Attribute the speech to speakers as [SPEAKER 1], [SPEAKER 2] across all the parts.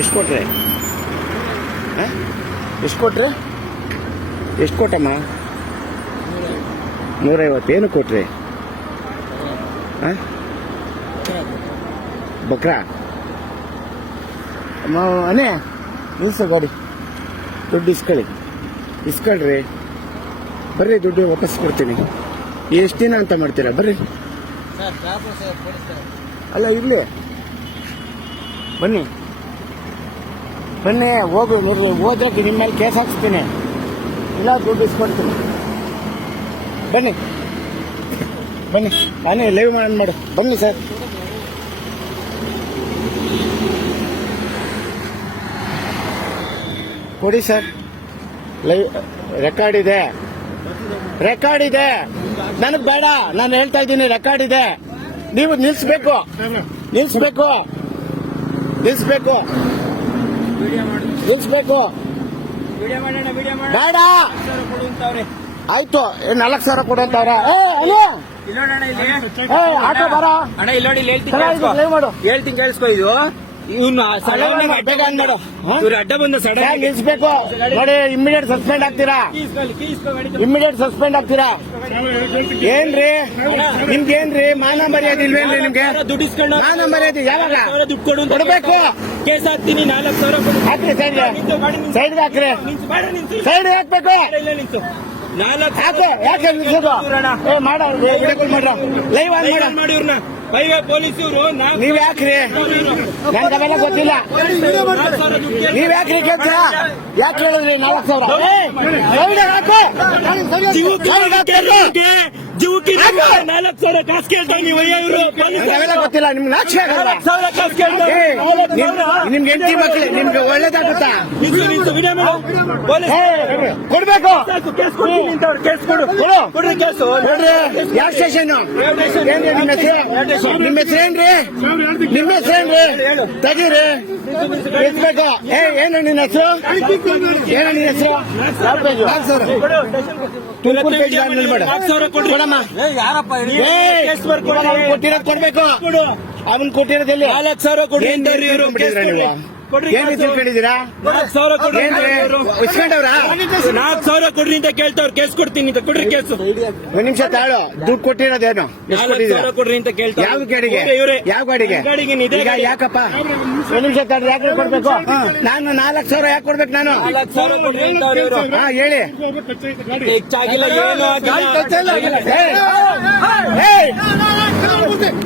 [SPEAKER 1] ಎಷ್ಟು ಕೊಟ್ರೆ? ಎಷ್ಟು ಕೊಟ್ರೆ? ಎಷ್ಟು ಕೊಟ್ಟಮ್ಮ? ನೂರೈವತ್ತು. ಏನು ಕೊಟ್ರಿ? ಹಾಂ? ಬಕ್ರಾ? ಅನೇ ನಿಲ್ಸು ಗಾಡಿ. ದುಡ್ಡು ಇಸ್ಕೊಳ್ಳಿ. ಇಸ್ಕೊಳ್ರಿ. ಬರ್ರಿ ದುಡ್ಡು ವಾಪಸ್ ಕೊಡ್ತೀನಿ. ಎಷ್ಟು ದಿನ ಅಂತ ಮಾಡ್ತೀರಾ? ಬರ್ರಿ. ಅಲ್ಲ ಇರ್ಲಿ. ಬನ್ನಿ. ಬನ್ನಿ ಹೋಗು ನೋಡ್ರಿ ಹೋದ್ರೆ ನಿಮ್ಮ ಮೇಲೆ ಕೇಸ್ ಹಾಕ್ಸ್ತೀನಿ. ಇಲ್ಲ ದುಡ್ಡು ಇಸ್ಕೊಡ್ತೀನಿ. ಬನ್ನಿ. ಬನ್ನಿ ನಾನೇ ಲೈವ್ ಮಾಡಿ ಮಾಡು. ಬನ್ನಿ ಸರ್ ಕೊಡಿ ಸರ್ ಲೈವ್ ರೆಕಾರ್ಡ್ ಇದೆ. ರೆಕಾರ್ಡ್ ಇದೆ. ನನಗೆ ಬೇಡ. ನಾನು ಹೇಳ್ತಾ ಇದ್ದೀನಿ ರೆಕಾರ್ಡ್ ಇದೆ. ನೀವು ನಿಲ್ಸ್ಬೇಕು. ನಿಲ್ಸ್ಬೇಕು. ನಿಲ್ಸ್ಬೇಕು.
[SPEAKER 2] ವಿಡಿಯೋ ಮಾಡಿ
[SPEAKER 1] ನಿಲ್ಸ್ಬೇಕು. ಬೇಡ. ಆಯ್ತು ನಾಲ್ಕು ಸಾವಿರ ಕೊಡಂತವ್ರ ಆಟೋ ಬರ.
[SPEAKER 2] ಅಣ್ಣ ಇಲ್ಲ ನೋಡಿ ಇಲ್ಲಿ ಹೇಳ್ತೀನಿ
[SPEAKER 1] ಸರ, ಇದು
[SPEAKER 2] ಕೇಳಿಸ್ಕೊ.
[SPEAKER 1] play ಮಾಡು.
[SPEAKER 2] ಹೇಳ್ತೀನಿ ಕೇಳಿಸ್ಕೊ ಇದು. ಇವ್ನು ಸಡನ್
[SPEAKER 1] ಆನ್ ಮಾಡು.
[SPEAKER 2] ಇವ್ರು ಅಡ್ಡ ಬಂದ ಸಡನ್
[SPEAKER 1] ನಿಲ್ಸ್ಬೇಕು. ನೋಡಿ ಇಮಿಡಿಯೇಟ್ ಸಸ್ಪೆಂಡ್ ಆಗ್ತೀರಾ? ಇಮಿಡಿಯೇಟ್ ಸಸ್ಪೆಂಡ್ ಆಗ್ತೀರಾ? ಏನ್ರಿ? ನಿಮ್ಗೇನ್ರಿ ಮಾನ ಮರ್ಯಾದೆ ಇಲ್ವೇನ್ರಿ ನಿಮ್ಗೆ?
[SPEAKER 2] ದುಡ್ಡು
[SPEAKER 1] ಮಾನ ಮರ್ಯಾದೆ ಯಾವಾಗ?
[SPEAKER 2] ದುಡ್ಡು
[SPEAKER 1] ಕೊಡ್ಬೇಕು.
[SPEAKER 2] ಕೇಸ್ ಹಾಕ್ತೀನಿ ನಾಲ್ಕು ಸಾವಿರ
[SPEAKER 1] ಹಾಕ್ರಿ ಸೈಡ್ಗೆ
[SPEAKER 2] ನಿಂತು, ಗಾಡಿ ನಿಂತು.
[SPEAKER 1] ಸೈಡ್ಗೆ ಹಾಕ್ರಿ.
[SPEAKER 2] ನಿಂತು, ಬೇಡ ನಿಂತು.
[SPEAKER 1] ಸೈಡ್ ಹಾಕ್ಬೇಕು.
[SPEAKER 2] ಇಲ್ಲ ನಿಂತು ನಾಲ್ಕು
[SPEAKER 1] ಯಾಕೆ ಯಾಕೆ ನಿಲ್ಸೋದು ಏ ಮಾಡ ವಿಡಿಯೋ ಕಾಲ್ ಮಾಡ್ರ ಲೈವ್ ಆನ್ ಮಾಡ.
[SPEAKER 2] ಮಾಡಿ ಇವ್ರನ್ನ. ಬೈವೆ ಪೊಲೀಸ್ ಇವರು
[SPEAKER 1] ನೀವ್ ಯಾಕ್ರಿ? ನನ್ಗೆ ಅವೆಲ್ಲ ಗೊತ್ತಿಲ್ಲ. ನೀವ್ ಯಾಕ್ರಿ ಕೇಳ್ತೀರಾ? ಯಾಕೆ ಹೇಳಿದ್ರಿ ನಾಲ್ಕು ಸಾವಿರ? ಏ, ಹಾಕು. ಹಾಕ್ಬೇಕು. ಹಾಕು.
[SPEAKER 2] ನಾಲ್ಕು ಸಾವಿರ ಕಾಸು ಕೇಳ್ತಾ ನೀವು ಇವರು.
[SPEAKER 1] ನನ್ಗೆ ಗೊತ್ತಿಲ್ಲ ನಿಮ್ಗೆ ನಾಚಿಕೆ ಆಗಲ್ಲ
[SPEAKER 2] ನಾಲ್ಕು ಸಾವಿರ ಕಾಸು
[SPEAKER 1] ಕೇಳ್ತಾರೆ ನಿಮ್ಗೆ ಎಂಟಿ ಮಕ್ಕಳು ನಿಮ್ಗೆ ಒಳ್ಳೇದಾಗುತ್ತಾ?
[SPEAKER 2] ಪೊಲೀಸ್
[SPEAKER 1] ಕೊಡ್ಬೇಕು?
[SPEAKER 2] ಸಾಕು, ಕೇಸ್ ಕೊಡ್ತೀನಿ ಕೇಸ್ ಕೊಡು.
[SPEAKER 1] ಕೇಸ್
[SPEAKER 2] ಕೊಡ್ರಿ ಕೇಸು.
[SPEAKER 1] ನೋಡ್ರಿ ಯಾವ ಸ್ಟೇಷನ್ ಏನ್ರಿ ನಿಮ್ಮ ಹೆಸರು? ನಿಮ್ಮ ಹೆಸರೇನ್ರಿ ನಿಮ್ಮ ಹೆಸರೇನ್ರಿ ತೆಗೀರಿ. ಏ ಏನು ನಿನ್ನ ಹೆಸರು? ಏನು ನಿನ್ನ ಹೆಸರು? ತುಮಕೂರು ಪೇಜ್
[SPEAKER 2] ಕೊಡ್ರಿ.
[SPEAKER 1] ಕೊಡಮ್ಮ
[SPEAKER 2] ಯಾರಪ್ಪ
[SPEAKER 1] ಕೊಟ್ಟಿರೋದು ಕೊಡ್ಬೇಕು.
[SPEAKER 2] ಕೊಡು.
[SPEAKER 1] ಅವನ್ ಕೊಟ್ಟಿರೋದು ಎಲ್ಲಿ?
[SPEAKER 2] ನಾಲ್ಕು ಸಾವಿರ ಕೊಡ್ರಿ
[SPEAKER 1] ಏನ್ ತಿಳ್ಕೊಂಡಿದ್ದೀರಾ
[SPEAKER 2] ನಾಲ್ಕು ಸಾವಿರ ಕೊಡ್ರಿ.
[SPEAKER 1] ಏನ್ರಿ?
[SPEAKER 2] ಇವ್ರು.
[SPEAKER 1] ಇಸ್ಕೊಂಡವ್ರಾ
[SPEAKER 2] ನಾಲ್ಕು ಸಾವಿರ ಕೊಡ್ರಿ ಅಂತ ಕೇಳ್ತಾವ್ರು ಕೇಸ್ ಕೊಡ್ತೀನಿ ಅಂತ ಕೊಡ್ರಿ ಕೇಸು.
[SPEAKER 1] ಒಂದ್ ನಿಮಿಷ ತಾಳು ದುಡ್ಡು ಕೊಟ್ಟಿರೋದೇನು? ಎಷ್ಟು
[SPEAKER 2] ನಾಲ್ಕು
[SPEAKER 1] ಕೊಟ್ಟಿದ್ದೀರಾ?
[SPEAKER 2] ಸಾವಿರ ಕೊಡ್ರಿ ಅಂತ ಕೇಳ್ತಾವ್ರು.
[SPEAKER 1] ಯಾವ ಗಾಡಿಗೆ
[SPEAKER 2] ಇವ್ರೆ.
[SPEAKER 1] ಯಾವ ಗಾಡಿಗೆ ಈಗ
[SPEAKER 2] ಗಾಡಿ.
[SPEAKER 1] ಯಾಕಪ್ಪ? ಒಂದ್ ನಿಮಿಷ ತಾಳು ಯಾಕೆ ಕೊಡ್ಬೇಕು? ನಾನು ನಾಲ್ಕು ಸಾವಿರ ಯಾಕೆ ಕೊಡ್ಬೇಕು ನಾನು?
[SPEAKER 2] ನಾಲ್ಕು ಸಾವಿರ ಕೊಡ್ರಿ ಅಂತವ್ರು ಇವ್ರು.
[SPEAKER 1] ಹಾ ಹೇಳಿ.
[SPEAKER 2] ಹೆಚ್ಚಾಗಿಲ್ಲ ಏನು ಆಗಿಲ್ಲ.
[SPEAKER 1] ಏಯ್! ಏಯ್!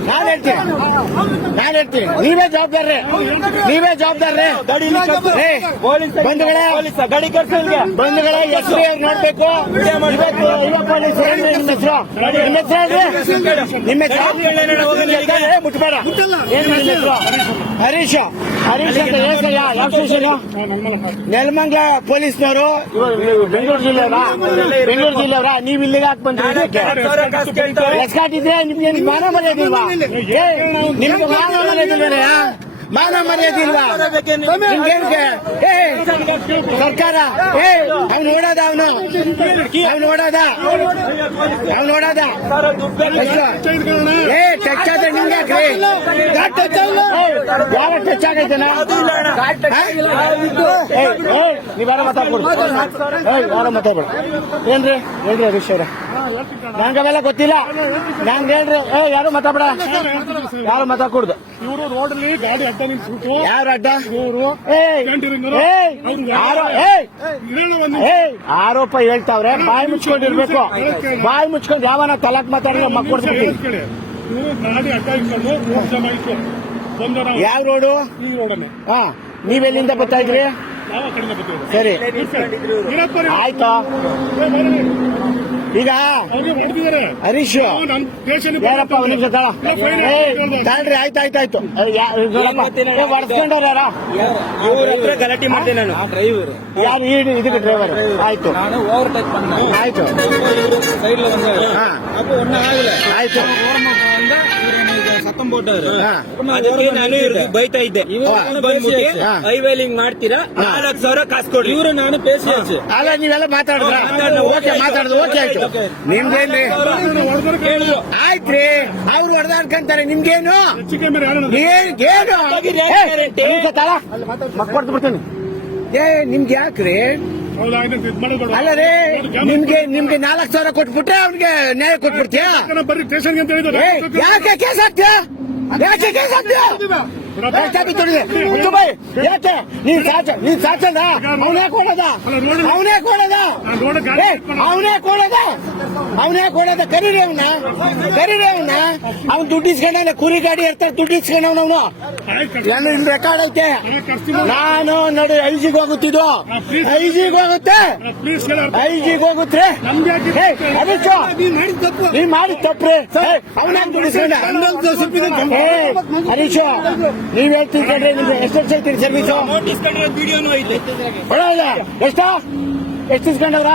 [SPEAKER 1] ನಾನ್ ಹೇಳ್ತೀನಿ. ನಾನ್ ಹೇಳ್ತೀನಿ. ನೀವೇ ಜವಾಬ್ದಾರಿ ನೀವೇ ಜವಾಬ್ದಾರ್ರಿ.
[SPEAKER 2] ಗಾಡಿ ಇಲ್ಲಿ ಕರ್ಸು.
[SPEAKER 1] ಏ,
[SPEAKER 2] ಪೊಲೀಸ್
[SPEAKER 1] ಬಂಧುಗಳೇ
[SPEAKER 2] ಪೊಲೀಸ್ ಗಾಡಿ ಕರ್ಸು ಇಲ್ಲಿಗೆ.
[SPEAKER 1] ಬಂಧುಗಳೇ ಹೆಸರು ಅವ್ರು ನೋಡ್ಬೇಕು. ಇವತ್ತು ಯುವ ಪೊಲೀಸ್ ಏನ್ರಿ ನಿಮ್ಮ ಹೆಸರು? ನಿಮ್ಮ ಹೆಸರು ಹೇಳ್ರಿ. ನಿಮ್ಮ ಹೆಸರು? ಏ, ಮುಟ್ಬೇಡ. ಏನ್ ನಿಮ್ಮ ಹೆಸರು? ಹರೀಶ್. ಹರೀಶ್ ಅಂತ ಏಸಯ್ಯ ಯಾವ ಸ್ಟೇಷನ್? ನೆಲಮಂಗ ಪೊಲೀಸ್ನವರು ಬೆಂಗಳೂರು ಜಿಲ್ಲೆಯವರಾ? ಬೆಂಗಳೂರು ಜಿಲ್ಲೆಯವರಾ? ನೀವು ಇಲ್ಲಿಗೆ ಹಾಕಿ ಬಂದ್ರಿ?
[SPEAKER 2] ಎಸ್ಕಾಟ್
[SPEAKER 1] ಇದ್ರೆ ನಿಮ್ಗೆ ಏನ್ ಮಾನ ಮರ್ಯಾದಿಲ್ವಾ ನಿಮ್ಗೆ ಮಾನ ಮಾನ ಮರ್ಯಾದಿಲ್ಲ ನಿಮ್ಗೆ ಏ ಸರ್ಕಾರ, ಏ, ಅವ್ನು ನೋಡೋದ ಅವನು? ಅವ್ನು ನೋಡೋದ? ಅವ್ನು ನೋಡೋದ? ಏ, ಟಚ್ ಆದ್ರೆ ನಿಮ್ಗೆ ಯಾವ ಟಚ್ ಆಗೈತೆನ ನೀವ್ಯಾರ ಮಾತಾಡ್ಕೊಡು ಏಯ್ ಯಾರ ಮಾತಾಡ್ಬೇಡ ಏನ್ರಿ? ಹೇಳ್ರಿ ಹರೀಶ್ ಅವ್ರ. ನಂಗೆ ಅವೆಲ್ಲ ಗೊತ್ತಿಲ್ಲ. ನಂಗೆ ಹೇಳ್ರಿ. ಏ, ಯಾರು ಮಾತಾಡ್ಬೇಡ? ಯಾರು ಮಾತಾಡ್ಕೊಡ್ದು?
[SPEAKER 3] ಇವರು ಅಲ್ಲಿ ಗಾಡಿ ಅಡ್ಡ ನಿಲ್ಸ್ಬಿಟ್ಟು
[SPEAKER 1] ಯಾರು ಅಡ್ಡ?
[SPEAKER 3] ಇವರು
[SPEAKER 1] ಆರೋಪ ಹೇಳ್ತಾವ್ರೆ? ಬಾಯಿ ಮುಚ್ಕೊಂಡಿರ್ಬೇಕು ಬಾಯಿ ಮುಚ್ಕೊಂಡು ಯಾವನ ತಲಾಕ್ ಮಾತಾಡಿದ್ರೆ
[SPEAKER 3] ಮಕ್ಕಳು ಗಾಡಿ ಅಡ್ಡ ಇಟ್ಕೊಂಡು ರೋಡ್ ಇತ್ತು
[SPEAKER 1] ಯಾವ ರೋಡು?
[SPEAKER 3] ಈ ರೋಡನ್ನೇ.
[SPEAKER 1] ಹಾ ನೀವೆಲ್ಲಿಂದ ಬರ್ತಾ ಇದ್ರಿ? ಸರಿ. ಆಯ್ತಾ. ಈಗ ಹರೀಶ್ ಯಾರಪ್ಪ ಒಂದು ನಿಮಿಷ ತಾಳ್ರಿ ಆಯ್ತು ಆಯ್ತು ಆಯ್ತು. ಬಡ್ಸ್ಕೊಂಡವ್ರ ಯಾರ?
[SPEAKER 2] ಗಲಾಟೆ ಮಾಡ್ತೀನಿ ನಾನು.
[SPEAKER 1] ಯಾರು ಈ ಇದಕ್ಕೆ ಡ್ರೈವರ್ ಆಯ್ತು. ಆಯ್ತು. ಆಯ್ತು.
[SPEAKER 2] ಅದಕ್ಕೆ ನಾನು ಇವ್ರಿಗೆ ಬೈತಾ ಇದ್ದೆ. ಬಂದ್ಬಿಟ್ಟು. ಹೈವೇಲಿಂಗ್ ಮಾಡ್ತೀರಾ? ನಾಲ್ಕು ಸಾವಿರ ಕಾಸು ಕೊಡಿ ಇವರು ನಾನು ಪೇಷನ್ಸ್
[SPEAKER 1] ಅಲ್ಲ ನೀವೆಲ್ಲ ಮಾತಾಡಿದ್ರ? ಓಕೆ ಮಾತಾಡುದು. ಓಕೆ ಆಯ್ತು. ನಿಮ್ದೇನ್ರಿ ಆಯ್ತ್ರಿ. ಅವ್ರು ಹೊಡೆದಾಡ್ಕಂತಾರೆ. ನಿಮ್ಗೇನು? ಏನು. ಬಿಡ್ತೀನಿ. ಏ ನಿಮ್ಗೆ ಯಾಕ್ರಿ? ಅಲ್ಲ ರೀ ನಿಮ್ಗೆ ನಿಮ್ಗೆ ನಾಲ್ಕು ಸಾವಿರ ಕೊಟ್ಬಿಟ್ಟೆ ಅವ್ನಿಗೆ ನ್ಯಾಯ ಕೊಟ್ಬಿಡ್ತೀಯಾ?
[SPEAKER 3] ಬರ್ರಿ ಸ್ಟೇಷನ್ಗೆ ಅಂತ ಹೇಳಿದ್ರೆ
[SPEAKER 1] ಯಾಕೆ ಕೇಸ್ ಹಾಕ್ತೀಯ? ಯಾಕೆ ಕೇಸ್ ಹಾಕ್ತೀಯ? ಯಾಕೆ? ನೀನ್ ಸಾಚ ನೀನ್ ಸಾಚಲ್ಲ ಅವನೇ ಕೊಡದ ಅವನೇ ಕೊಡದ ಅವನೇ ಕೊಡದ ಅವನೇ ಕೊಡದ ಕರೀರಿ ಅವನ. ಕರೀರಿ ಅವನ. ಅವ್ನು ದುಡ್ಡು ಇಸ್ಕೊಂಡ ಕುರಿ ಗಾಡಿ ಇರ್ತಾರೆ ದುಡ್ಡು ಇಸ್ಕೊಂಡವನ ಅವನು ಎಲ್ಲ ಇಲ್ಲಿ ರೆಕಾರ್ಡ್ ಐತೆ? ನಾನು ನೋಡಿ ಐಜಿಗೆ ಹೋಗುತ್ತಿದ್ದು. ಐಜಿಗೆ ಹೋಗುತ್ತೆ. ಐಜಿಗೆ ಹೋಗುತ್ತೆ ನೀ ಮಾಡಿ ತಪ್ಪ್ರಿ? ಅವನ ದುಡಿಸ್ಕೊಂಡ ಹರೀಶ್ ನೀವ್ ಹೇಳ್ತೀರಿ ಕಣ್ರಿ ನಿಮ್ಗೆ ಎಷ್ಟು ವರ್ಷ ಸರ್ವಿಸ್? ಎಷ್ಟ? ಎಷ್ಟು ಇಸ್ಕೊಂಡವ್ರ?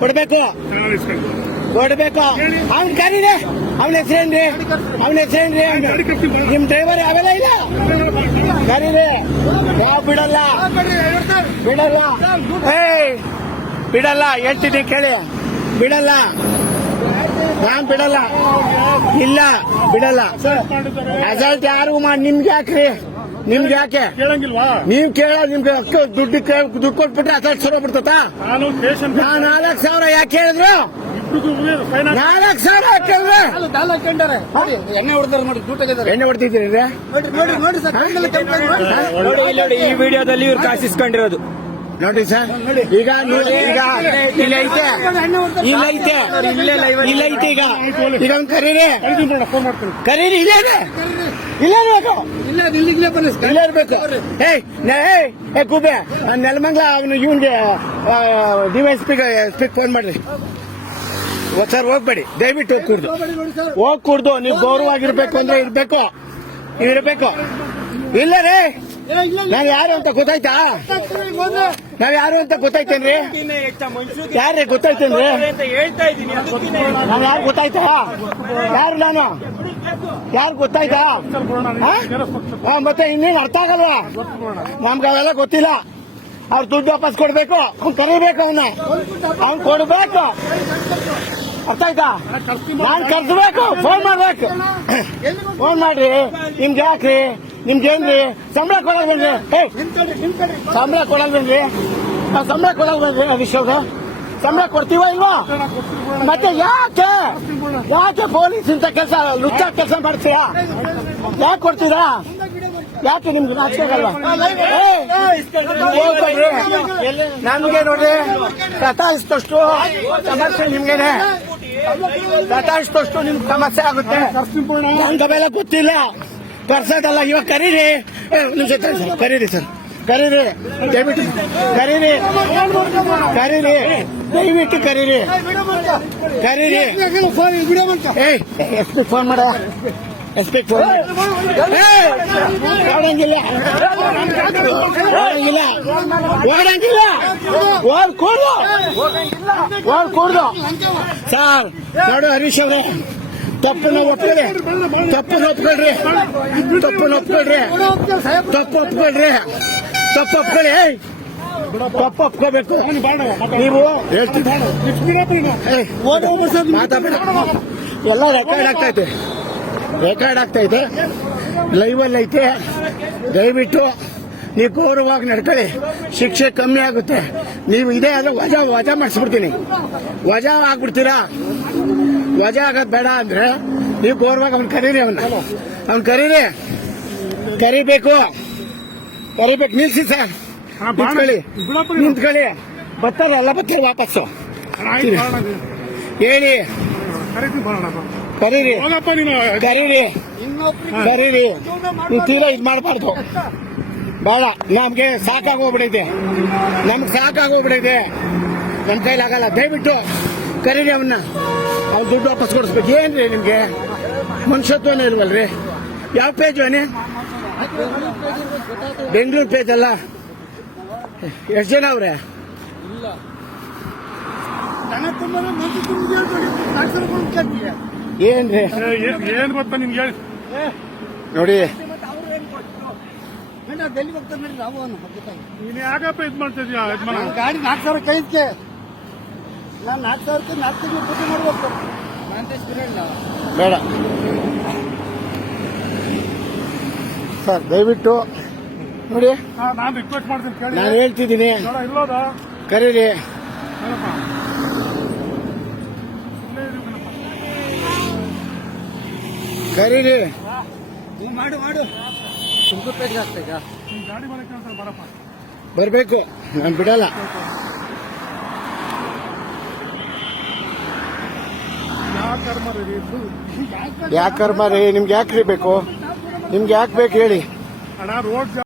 [SPEAKER 1] ಕೊಡ್ಬೇಕು. ಕೊಡ್ಬೇಕು. ಅವ್ನ ಕರೀರಿ ಅವನ ಹೆಸರೇನ್ರಿ ಅವನ ಹೆಸರೇನ್ರಿ ನಿಮ್ ಡ್ರೈವರ್ ಅವೆಲ್ಲ ಇಲ್ಲ? ಕರೀರಿ ಯಾವ ಬಿಡಲ್ಲ? ಬಿಡಲ್ಲ. ಏಯ್, ಬಿಡಲ್ಲ. ಹೇಳ್ತೀನಿ ಕೇಳಿ. ಬಿಡಲ್ಲ. ನಾನ್ ಬಿಡಲ್ಲ. ಇಲ್ಲ, ಬಿಡಲ್ಲ. ಅಸಲ್ಟ್ ಯಾರು ಮಾಡಿ ನಿಮ್ಗೆ ಯಾಕ್ರಿ? ನಿಮ್ಗೆ ಯಾಕೆ?
[SPEAKER 3] ಕೇಳಂಗಿಲ್ವಾ?
[SPEAKER 1] ನೀವ್ ಕೇಳ ನಿಮ್ಗೆ ಅಕ್ಕ ದುಡ್ಡು ದುಡ್ಡು ಕೊಟ್ಬಿಟ್ರೆ ಅಸಲ್ಟ್ ಸರೋ ಬಿಡ್ತತ
[SPEAKER 3] ನಾನು
[SPEAKER 1] ನಾಲ್ಕು ಸಾವಿರ ಯಾಕೆ ಹೇಳಿದ್ರು? ನಾಲ್ಕು ಸಾವಿರ ಯಾಕೆ ಹೇಳಿದ್ರೆ?
[SPEAKER 4] ಎಣ್ಣೆ ಹೊಡೆದಾರ ನೋಡಿ ದುಡ್ಡು
[SPEAKER 1] ಎಣ್ಣೆ ಹೊಡೆದಿದ್ದೀರಿ
[SPEAKER 4] ನೋಡ್ರಿ ನೋಡಿ ನೋಡಿ ಸರ್.
[SPEAKER 2] ನೋಡಿ ನೋಡಿ ಈ ವಿಡಿಯೋದಲ್ಲಿ ಇವ್ರು ಕಾಸಿಸ್ಕೊಂಡಿರೋದು.
[SPEAKER 1] ನೋಡಿ ಸರ್ ಈಗ ಈಗ ಇಲ್ಲೈತೆ ಇಲ್ಲೈತೆ ಇಲ್ಲೈತೆ ಈಗ. ಈಗ ಒಂದು ಕರೀರಿ. ಕರೀರಿ ಇಲ್ಲೇನೆ ಇಲ್ಲೇ ಇರ್ಬೇಕು.
[SPEAKER 4] ಇಲ್ಲ
[SPEAKER 1] ಇರ್ಬೇಕು. ಏಯ್ ಏ ಕುಬೆ ನೆಲಮಂಗ್ಲ ಅವನು ಇವನ್ಗೆ ಡಿವೈಸ್ಪಿಗೆ ಸ್ಪಿಕ್ ಫೋನ್ ಮಾಡ್ರಿ. ಸರ್ ಹೋಗ್ಬೇಡಿ. ದಯವಿಟ್ಟು ಹೋಗಿ ಕುಡ್ದು. ಹೋಗಿ ಕುಡ್ದು. ನೀವು ಗೌರವಾಗಿರ್ಬೇಕು ಅಂದ್ರೆ ಇರ್ಬೇಕು. ಇರ್ಬೇಕು. ಇಲ್ಲ ರೀ. ನಾವ್ ಯಾರು ಅಂತ ಗೊತ್ತಾಯ್ತಾ? ನಾವ್ ಯಾರು ಅಂತ ಗೊತ್ತಾಯ್ತೇನ್ರಿ?
[SPEAKER 2] ಯಾರ್ರಿ
[SPEAKER 1] ಯಾರೇ ಗೊತ್ತಾಯ್ತೇನ್ರಿ? ನಾವ್ ಯಾರು ಗೊತ್ತಾಯ್ತಾ? ಯಾರು ನಾನು? ಯಾರು ಗೊತ್ತಾಯ್ತಾ? ಮತ್ತೆ ಇನ್ನೇನು ಅರ್ಥ ಆಗಲ್ವಾ? ನಮ್ಗೆ ಅವೆಲ್ಲ ಗೊತ್ತಿಲ್ಲ. ಅವ್ರ ದುಡ್ಡು ವಾಪಸ್ ಕೊಡ್ಬೇಕು. ಅವ್ನ್ ಕರಿಬೇಕು ಅವನ್ನ ಅವ್ನ್ ಕೊಡ್ಬೇಕು. ಅರ್ಥ ಆಯ್ತಾ? ನಾನ್ ಕರ್ಸ್ಬೇಕು. ಫೋನ್ ಮಾಡ್ಬೇಕು. ಫೋನ್ ಮಾಡ್ರಿ. ನಿಮ್ಗೆ ಯಾಕ್ರಿ? ನಿಮ್ಗೇನ್ರಿ ಸಂಬಳ ಕೊಡಲ್ವೇನ್ರಿ? ಸಂಬಳ ಕೊಡಲ್ವೇನ್ರಿ? ನಾವ್ ಸಂಬಳ ಕೊಡಲ್ವೇನ್ರಿ ಹರೀಶ್ ಅವ್ರೆ ಸಂಬಳ ಕೊಡ್ತೀವ ಇಲ್ವಾ? ಮತ್ತೆ ಯಾಕೆ? ಯಾಕೆ ಪೊಲೀಸ್ ಇಂತ ಕೆಲಸ ಲುಚ್ಚ ಕೆಲಸ ಮಾಡ್ತೀರಾ ಯಾಕೆ ಕೊಡ್ತೀರಾ? ಯಾಕೆ ನಿಮ್ಗೆ ನಾಚಿಕೆ ಆಗಲ್ವಾ ಏಯ್! ಹೋಗ್ಬೇಡ್ರಿ. ನಮ್ಗೆ ನೋಡ್ರಿ ಸತಾಯಿಸಿದಷ್ಟು ಸಮಸ್ಯೆ ನಿಮ್ಗೇನೆ. ಸತಾಯಿಸಿದಷ್ಟು ನಿಮ್ಗೆ ಸಮಸ್ಯೆ ಆಗುತ್ತೆ. ಅವೆಲ್ಲ ಗೊತ್ತಿಲ್ಲ. ಕರ್ಸೋದಲ್ಲ ಇವಾಗ ಕರೀರಿ. ನಿಮ್ಮ ಸರ್, ಕರೀರಿ ಸರ್. ಕರೀರಿ. ದಯವಿಟ್ಟು ಕರೀರಿ. ಕರೀರಿ. ದಯವಿಟ್ಟು ಕರೀರಿ. ಕರೀರಿ. ಏಯ್ ಫೋನ್ ಮಾಡ. ಎಸ್ ಫೋನ್ ಮಾಡಂಗಿಲ್ಲ ಹೋಗಂಗಿಲ್ಲ ಹೋಗಂಗಿಲ್ಲ ಹೋಗ್ ಕೂಡ್ದು. ಹೋಗ್ ಕೂಡ್ದು. ಸರ್, ನೋಡು ಹರೀಶ್ ಅವ್ರೆ. ತಪ್ಪನ್ನ ಒಪ್ಕೊಳ್ರಿ ತಪ್ಪನ್ನ ಒಪ್ಕೊಳ್ರಿ. ತಪ್ಪನ್ನ ಒಪ್ಕೊಳ್ರಿ. ತಪ್ಪು ಒಪ್ಕೊಳ್ರಿ. ತಪ್ಪು ಒಪ್ಕೊಳ್ಳಿ ತಪ್ಪು ಒಪ್ಕೋಬೇಕು. ನೀವು ಮಾತಾಡ್ಬೇಡ. ಎಲ್ಲ ರೆಕಾರ್ಡ್ ಆಗ್ತೈತೆ ರೆಕಾರ್ಡ್ ಆಗ್ತೈತೆ ಲೈವ್ ಅಲ್ಲಿ ಐತೆ. ದಯವಿಟ್ಟು ನೀವು ಗೌರವವಾಗಿ ನಡ್ಕೊಳ್ಳಿ. ಶಿಕ್ಷೆ ಕಮ್ಮಿ ಆಗುತ್ತೆ. ನೀವು ಇದೇ ಆದ್ರೆ ವಜಾ ವಜಾ ಮಾಡಿಸ್ಬಿಡ್ತೀನಿ. ವಜಾ ಆಗ್ಬಿಡ್ತೀರಾ? ವಜಾ ಆಗೋದ್ ಬೇಡ ಅಂದ್ರೆ ನೀವು ಬೋರ್ವಾಗ ಅವ್ನು ಕರೀರಿ ಅವನ್ನ ಅವ್ನು ಕರೀರಿ. ಕರಿಬೇಕು. ಕರಿಬೇಕು. ನಿಲ್ಸಿ ಸರ್. ನಿಂತ್ಕೊಳ್ಳಿ. ನಿಂತ್ಕೊಳ್ಳಿ. ಬರ್ತಾರ ಎಲ್ಲ ಬರ್ತಾರೆ ವಾಪಸ್ಸು. ಹೇಳಿ. ಕರೀರಿ. ಕರೀರಿ. ಕರೀರಿ. ನೀವು ತೀರಾ ಇದ್ ಮಾಡಬಾರ್ದು. ಬೇಡ. ನಮ್ಗೆ ಸಾಕಾಗೋಗ್ಬಿಡೈತೆ. ನಮ್ಗೆ ಸಾಕಾಗೋಗ್ಬಿಡೈತೆ. ನಮ್ ಕೈಲಾಗಲ್ಲ. ದಯವಿಟ್ಟು ಕರೀರಿ ಅವನ್ನ. ಅವ್ನ ದುಡ್ಡು ವಾಪಸ್ ಕೊಡಿಸ್ಬೇಕು. ಏನ್ರಿ ನಿಮ್ಗೆ? ಮನುಷ್ಯತ್ವನೇ ಇಲ್ವಲ್ರಿ? ಯಾವ ಪೇಜ್ ಅವನೇ ಬೆಂಗಳೂರು ಪೇಜ್ ಅಲ್ಲ? ಎಷ್ಟು ಜನ ಅವ್ರೆ? ಏನ್ರಿ?
[SPEAKER 3] ಏನ್- ಗೊತ್ತಾ ನಿಮ್ಗೆ ಹೇಳಿ?
[SPEAKER 1] ನೋಡಿ.
[SPEAKER 3] ನೀನ್ ಯಾಕಪ್ಪ ಇದ್ ಮಾಡ್ತಿದ್ಯಾ
[SPEAKER 4] ಗಾಡಿ ನಾಲ್ಕು ಸಾವಿರ ಕೈದ್ಕೆ ನಾನು ನಾಲ್ಕು ಸಾವಿರಕ್ಕೆ ನಾಲ್ಕು ತಿಂಗಳು ಬುದ್ಧಿ ಮಾಡ್ಬೇಕು.
[SPEAKER 1] ಬೇಡ. ಸರ್ ದಯವಿಟ್ಟು ನೋಡಿ.
[SPEAKER 3] ನಾನು ನಾನ್ ರಿಕ್ವೆಸ್ಟ್ ಮಾಡ್ತೀನಿ ಕೇಳಿ.
[SPEAKER 1] ನಾನು ಹೇಳ್ತಿದ್ದೀನಿ.
[SPEAKER 3] ನೋಡ ಇಲ್ಲೋದ?
[SPEAKER 1] ಕರೀರಿ.
[SPEAKER 3] ಇರು
[SPEAKER 1] ಕರೀರಿ.
[SPEAKER 4] ಮಾಡು ಮಾಡು. ತುಮಕೂರು ಆಗ್ತಾ ಈಗ
[SPEAKER 3] ಗಾಡಿ ಕೇಳ್ತಾರೆ ಬರಪ್ಪ.
[SPEAKER 1] ಬರಬೇಕು. ನಾನು ಬಿಡಲ್ಲ.
[SPEAKER 3] ಯಾವ ಕರ್ಮ ರೀ
[SPEAKER 1] ಯಾಕೆ ಕರ್ಮ ರೀ ನಿಮ್ಗೆ ಯಾಕ್ರಿ ಬೇಕು? ನಿಮ್ಗೆ ಯಾಕೆ ಬೇಕು ಹೇಳಿ?
[SPEAKER 3] ರೋಡ್